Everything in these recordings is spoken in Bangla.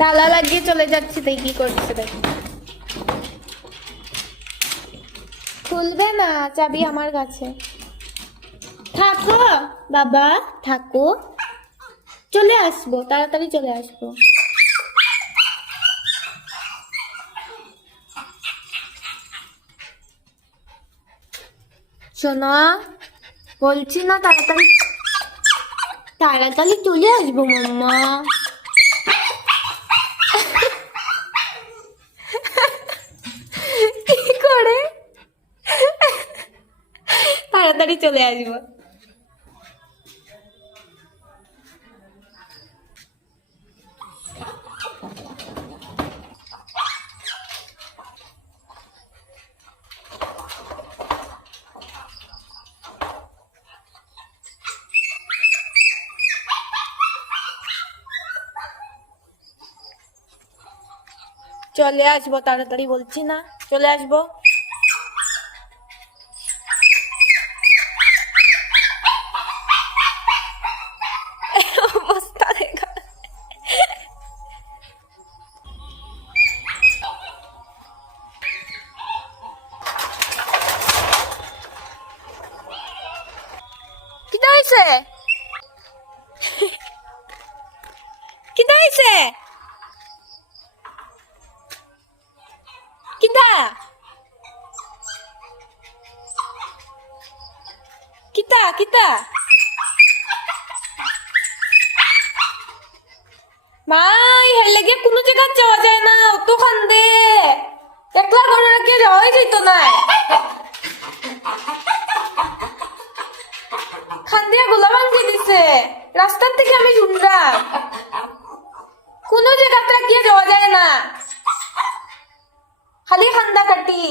তালা লাগিয়ে চলে যাচ্ছি, তাই কি করছে দেখো। খুলবে না, চাবি আমার কাছে। থাকো বাবা, থাকো, চলে আসবো, তাড়াতাড়ি চলে আসবো। শোনো, বলছি না তাড়াতাড়ি তাড়াতাড়ি চলে আসবো মাম্মা। কি করে তাড়াতাড়ি চলে আসবো। চলে আসবো তাড়াতাড়ি, বলছি না চলে আসবো। অবস্থা দেখা। কিটা হয়েছে, কিটা হয়েছে, কিটা কিটা কিটা মাই হেলে গিয়ে কোনো জায়গা যাওয়া যায় না, অত কান্দে, একলা ঘরে রেখে যাওয়াই যেত না। খান্দিয়া গোলা ভাঙতে দিছে, রাস্তার থেকে আমি শুনলাম। কোনো জায়গাতে রাখিয়ে যাওয়া যায় না, খালি খান্দা কাটি।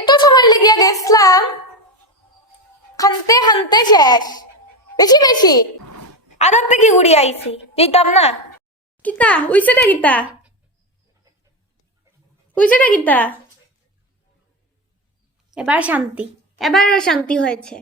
এত সময় লেগে গেছিলাম, খানতে খানতে শেষ, বেশি বেশি আধার থেকে ঘুরিয়ে আইছি, দিতাম না। কিতা উইছেটা, কিতা উইছেটা, কিতা। এবার শান্তি, এবার শান্তি হয়েছে।